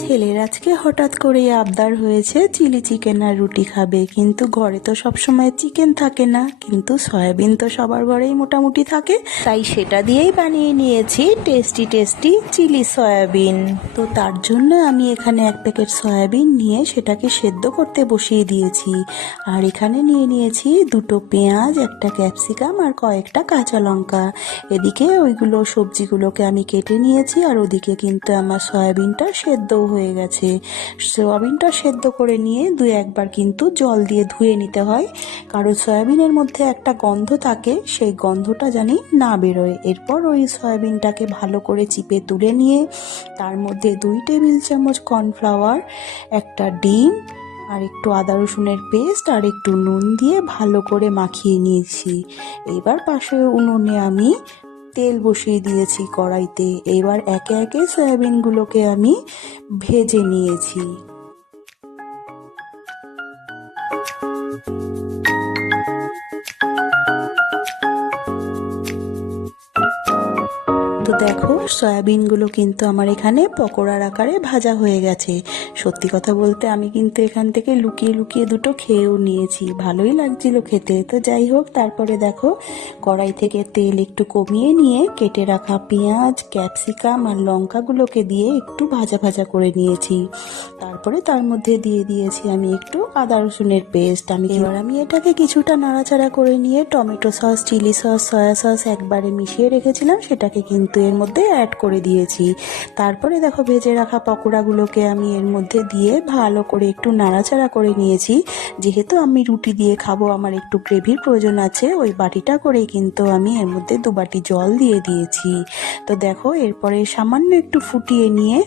ছেলের আজকে হঠাৎ করেই আবদার হয়েছে চিলি চিকেন আর রুটি খাবে, কিন্তু ঘরে তো সবসময় চিকেন থাকে না, কিন্তু সয়াবিন তো সবার ঘরেই মোটামুটি থাকে, তাই সেটা দিয়েই বানিয়ে নিয়েছি টেস্টি টেস্টি চিলি সয়াবিন। তো তার জন্য আমি এখানে 1 প্যাকেট সয়াবিন নিয়ে সেটাকে সেদ্ধ করতে বসিয়ে দিয়েছি। আর এখানে নিয়ে নিয়েছি 2টো পেঁয়াজ, 1টা ক্যাপসিকাম আর কয়েকটা কাঁচা লঙ্কা। এদিকে ওইগুলো সবজিগুলোকে আমি কেটে নিয়েছি, আর ওদিকে কিন্তু আমার সয়াবিনটা সেদ্ধ হয়ে গেছে। সয়াবিনটা সেদ্ধ করে নিয়ে 2-1 বার কিন্তু জল দিয়ে ধুয়ে নিতে হয়, কারণ সয়াবিনের মধ্যে একটা গন্ধ থাকে, সেই গন্ধটা জানি না বেরোয়। এরপর ওই সয়াবিনটাকে ভালো করে চিপে তুলে নিয়ে তার মধ্যে 2 টেবিল চামচ কর্নফ্লাওয়ার, 1টা ডিম আর একটু আদা রসুনের পেস্ট আর একটু নুন দিয়ে ভালো করে মাখিয়ে নিয়েছি। এবার পাশে উনুনে আমি তেল বসিয়ে দিয়েছি কড়াইতে। এবার একে একে সয়াবিনগুলোকে আমি ভেজে নিয়েছি। তো দেখো সয়াবিনগুলো কিন্তু আমার এখানে পকোড়ার আকারে ভাজা হয়ে গেছে। সত্যি কথা বলতে আমি কিন্তু এখান থেকে লুকিয়ে লুকিয়ে 2টো খেয়েও নিয়েছি, ভালোই লাগছিল খেতে। তো যাই হোক, তারপরে দেখো কড়াই থেকে তেল একটু কমিয়ে নিয়ে কেটে রাখা পেঁয়াজ, ক্যাপসিকাম আর লঙ্কাগুলোকে দিয়ে একটু ভাজা ভাজা করে নিয়েছি। তারপরে তার মধ্যে দিয়ে দিয়েছি আমি একটু আদা রসুনের পেস্ট। এবার আমি এটাকে কিছুটা নাড়াচাড়া করে নিয়ে tomato sauce, chilli sauce, soya sauce একবারে মিশিয়ে রেখেছিলাম, সেটাকে কিন্তু এর মধ্যে অ্যাড করে দিয়েছি। তারপরে দেখো ভেজে রাখা পকোড়াগুলোকে আমি এর মধ্যে দিয়ে ভালো করে একটু নাড়াচাড়া করে নিয়েছি। যেহেতু আমি রুটি দিয়ে খাবো, আমার একটু গ্রেভির প্রয়োজন আছে, ওই বাটিটা করেই কিন্তু আমি এর মধ্যে 2 বাটি জল দিয়ে দিয়েছি। তো দেখো এরপরে সামান্য একটু ফুটিয়ে নিয়ে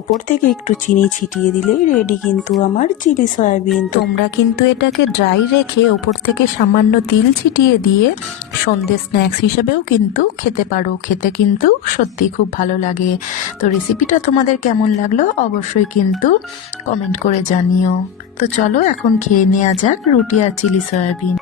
ওপর থেকে একটু চিনি ছিটিয়ে দিলেই রেডি কিন্তু আমার চিলি সয়াবিন। তোমরা কিন্তু এটাকে ড্রাই রেখে ওপর থেকে সামান্য তিল ছিটিয়ে দিয়ে সন্ধ্যে স্ন্যাক্স হিসেবেও কিন্তু খেতে পারো। খেতে কিন্তু সত্যি খুব ভালো লাগে। তো রেসিপিটা তোমাদের কেমন লাগলো অবশ্যই কিন্তু কমেন্ট করে জানিও। তো চলো এখন খেয়ে নেওয়া যাক রুটি আর চিলি সয়াবিন।